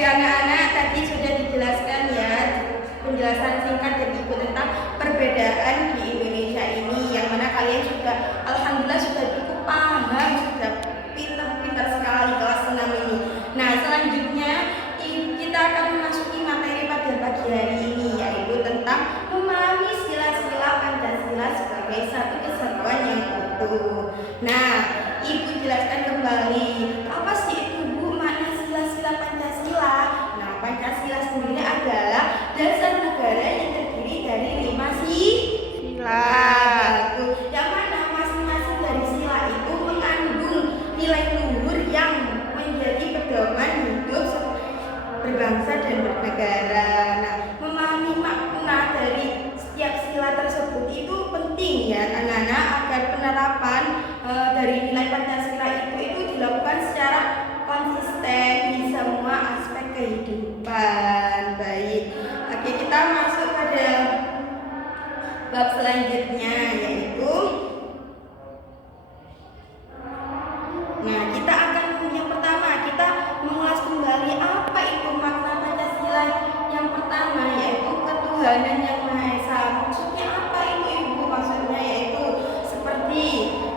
Oke anak-anak, tadi sudah dijelaskan ya penjelasan singkat dari Ibu tentang perbedaan di Indonesia ini, yang mana kalian juga alhamdulillah sudah cukup paham, sudah pintar-pintar sekali kelas 6 ini. Nah, selanjutnya kita akan memasuki materi pada pagi hari ini, yaitu tentang memahami sila-sila Pancasila sebagai satu kesatuan yang utuh. Nah, Ibu jelaskan kembali, apa sih itu Bu makna sila-sila Pancasila? Nah, Pancasila sendiri adalah dasar negara yang terdiri dari 5 sila. Yang mana masing-masing dari sila itu mengandung nilai luhur yang menjadi pedoman hidup berbangsa dan bernegara. Nah, memahami makna dari setiap sila tersebut itu penting ya anak-anak, agar penerapan dari nilai Pancasila itu dilakukan secara konsisten di semua aspek kehidupan. Baik, oke, kita masuk pada bab selanjutnya, yaitu kita akan yang pertama kita mengulas kembali apa itu makna Pancasila. Yang pertama yaitu ketuhanan yang Maha Esa. Maksudnya apa itu Ibu? Maksudnya yaitu seperti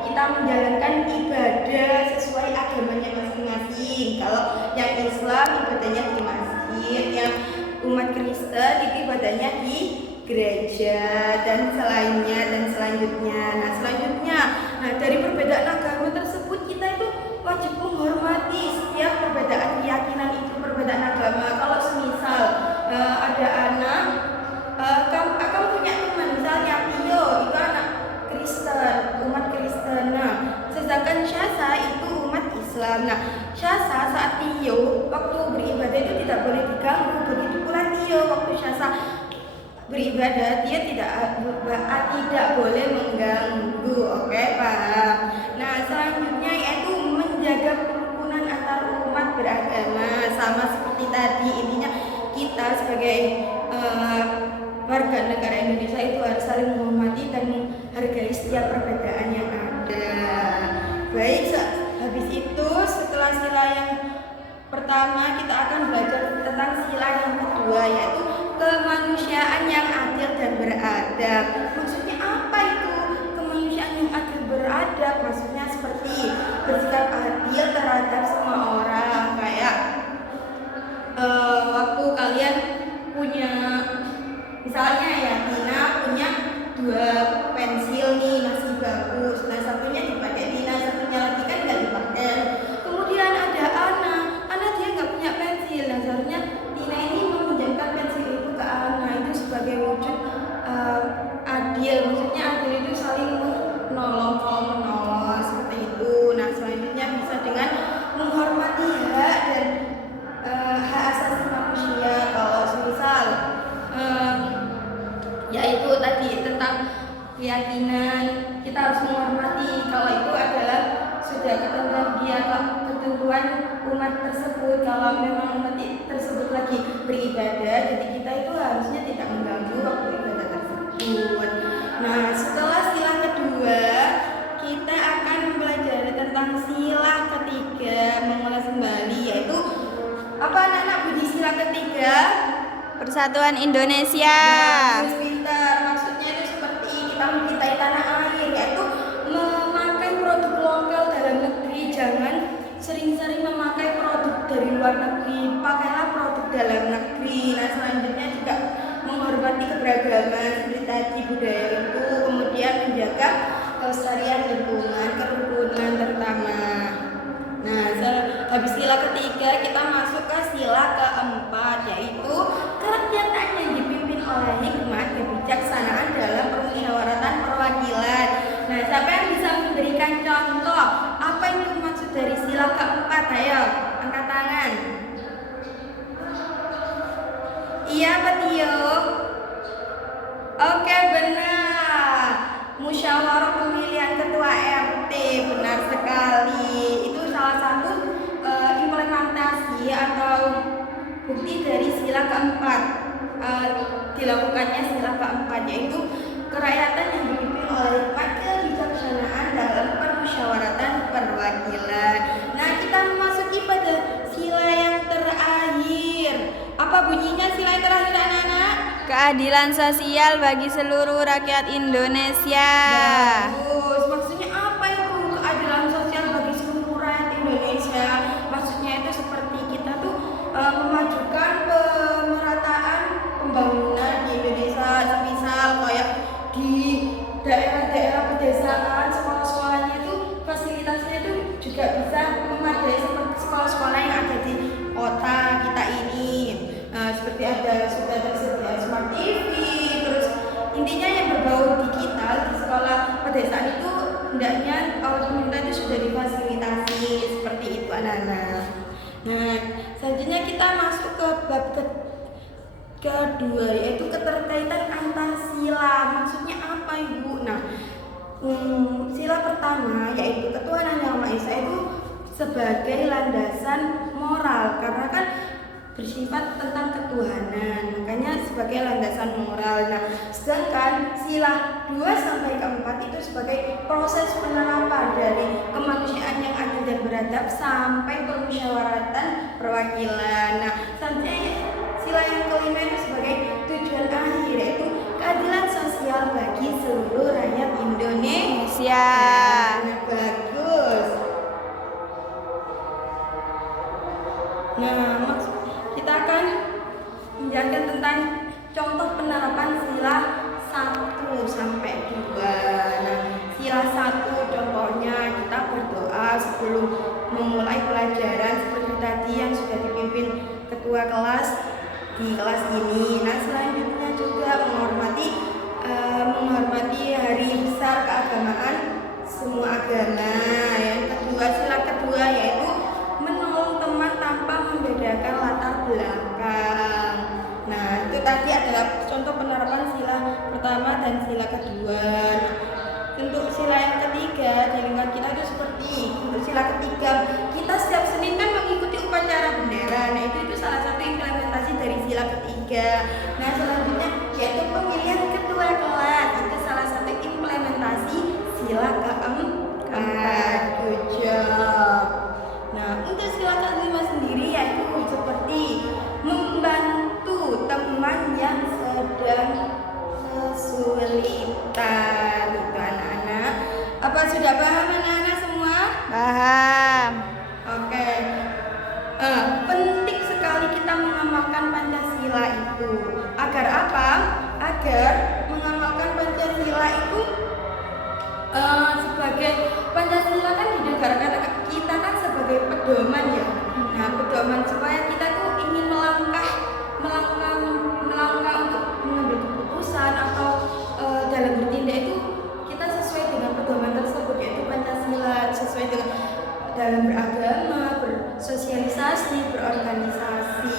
kita menjalankan ibadah sesuai agamanya masing-masing. Kalau yang Islam ibadahnya di masjid, yang umat Kristen ibadahnya di gereja dan selainnya dan selanjutnya. Nah, dari perbedaan agama tersebut kita itu wajib menghormati setiap perbedaan keyakinan itu, perbedaan agama. Kalau semisal ada anak, kamu punya teman misalnya Tio, itu anak Kristen, umat Kristen. Nah, sedangkan Syasa itu umat Islam. Nah, Syasa saat Tio waktu beribadah itu tidak boleh diganggu. Begitu pula Tio waktu Syasa beribadah, dia tidak boleh mengganggu. Oke, paham? Nah, selanjutnya yaitu menjaga kerukunan antar umat beragama. Sama seperti tadi, intinya kita sebagai warga negara Indonesia itu harus saling menghormati dan menghargai setiap perbedaan yang ada. Baik, habis itu setelah sila yang pertama kita akan belajar tentang sila yang kedua, yaitu kemanusiaan yang adil dan beradab. Maksudnya apa itu kemanusiaan yang adil beradab? Maksudnya seperti bersikap adil terhadap semua orang. Kayak waktu kalian punya, misalnya ya, Tina punya 2 pensil nih, masih bagus. Nah, satunya dipakai Tina, satunya lagi kan nggak dipakai. Kemudian ada Ana dia nggak punya pensil. Nah, seharusnya Tina ini meminjamkan pensil itu ke Ana, itu sebagai wujud adil. Maksudnya adil itu saling menolong seperti itu. Nah, selanjutnya bisa dengan menghormati hak dan hak asasi manusia. Kalau semisal yaitu tadi tentang keyakinan, kita harus menghormati kalau itu adalah sudah ketentuan umat tersebut. Kalau memang umat tersebut lagi beribadah, jadi kita itu harusnya tidak mengganggu waktu ibadah tersebut. Nah, setelah sila kedua, kita akan belajar tentang sila ketiga, mengulas kembali, yaitu apa anak-anak bunyi sila ketiga? Persatuan Indonesia. Pintar. Maksudnya itu seperti kita mencintai tanah air, yaitu memakai produk lokal dalam negeri. Jangan sering-sering memakai produk dari luar negeri, pakailah produk dalam negeri. Nah, selanjutnya juga menghormati keberagaman seperti tadi budaya itu, kemudian menjaga kelestarian lingkungan, kerukunan terutama. Nah, habis sila ketiga kita masuk ke sila keempat, yaitu kerakyatan yang dipimpin oleh hikmat kebijaksanaan dalam permusyawaratan perwakilan. Nah, siapa yang bisa memberikan contoh apa itu maksud dari sila keempat? Ayo, angkat tangan. Iya, Pak Tio? Oke, benar. Musyawarah pemilihan ketua RT, benar sekali. Itu salah satu implementasi atau bukti dari sila keempat, dilakukannya sila keempat, yaitu kerakyatan yang dipimpin oleh hikmat kebijaksanaan dalam permusyawaratan perwakilan. Nah, kita memasuki pada sila yang terakhir, keadilan sosial bagi seluruh rakyat Indonesia. Bagus. Maksudnya apa itu keadilan sosial bagi seluruh rakyat Indonesia? Maksudnya itu seperti kita tuh memajukan pemerataan pembangunan di Indonesia, semisal kayak di daerah-daerah pedesaan, sekolah-sekolahnya itu fasilitasnya itu juga bisa memadai seperti sekolah-sekolah yang ada di kota kita ini. Seperti sudah tersedia smart TV, terus intinya yang berbau digital di sekolah pedesaan itu hendaknya oleh pemerintah itu sudah difasilitasi seperti itu anak-anak. Nah, selanjutnya kita masuk ke bab kedua, yaitu keterkaitan antar sila. Maksudnya apa ibu? Nah, sila pertama yaitu ketuhanan Yang Maha Esa itu sebagai landasan moral, karena kan bersifat tentang ketuhanan, makanya sebagai landasan moral. Nah, sedangkan sila 2 sampai ke 4 itu sebagai proses penerapan dari kemanusiaan yang adil dan beradab sampai permusyawaratan perwakilan. Nah, selanjutnya sila yang kelima itu sebagai tujuan akhir, yaitu keadilan sosial bagi seluruh rakyat Indonesia. Nah, bagus. Nah, kita akan menjelaskan tentang contoh penerapan sila 1 sampai 2. Nah, sila 1 contohnya kita berdoa sebelum memulai pelajaran seperti tadi yang sudah dipimpin ketua kelas di kelas ini. Nah, selanjutnya juga menghormati hari besar keagamaan semua agama. Yang kedua, sila kedua yaitu menolong teman tanpa membedakan latar belakang. Nah, itu tadi adalah contoh penerapan sila pertama dan sila kedua. Untuk sila yang ketiga di lingkungan kita itu seperti untuk sila ketiga, kita setiap Senin kan mengikuti upacara bendera. Nah, itu salah satu implementasi dari sila ketiga. Nah, selanjutnya yaitu pemilihan ketua kelas, itu salah satu implementasi sila keempat. Good job. Nah, untuk sila kelima sendiri yaitu seperti membantu teman yang sedang kesulitan. Itu anak-anak. Apa sudah paham anak-anak semua? Paham. Oke. Penting sekali kita mengamalkan Pancasila itu. Agar apa? Agar mengamalkan Pancasila itu sebagai Pancasila kan di negara kita kan sebagai pedoman ya. Nah, pedoman supaya kita tuh ingin melangkah untuk mengambil keputusan atau dalam bertindak itu kita sesuai dengan pedoman tersebut, yaitu Pancasila, sesuai dengan dalam beragama, bersosialisasi, berorganisasi.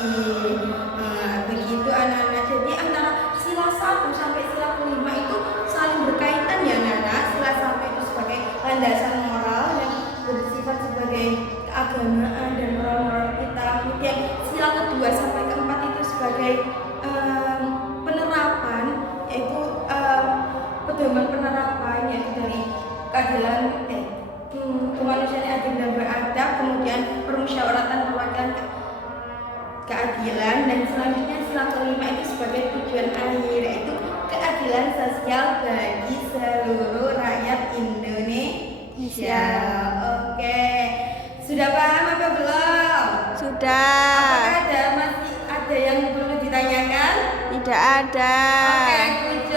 Begitu anak-anak. Jadi antara sila 1 sampai sila kelima itu saling berkaitan ya anak-anak. Sila 1 itu sebagai landasan moral yang bersifat sebagai keagamaan dan moral-moral kita. Kemudian sila kedua sampai keempat itu sebagai penerapan, yaitu pedoman penerapan yaitu dari keadilan kemanusiaan adil dan beradab, kemudian permusyawaratan perwakilan keadilan, dan selanjutnya sila kelima itu sebagai tujuan akhir, yaitu keadilan sosial bagi seluruh rakyat Indonesia. Oke, sudah paham apa belum? Sudah. Apakah masih ada yang perlu ditanyakan? Tidak ada. Oke, good job.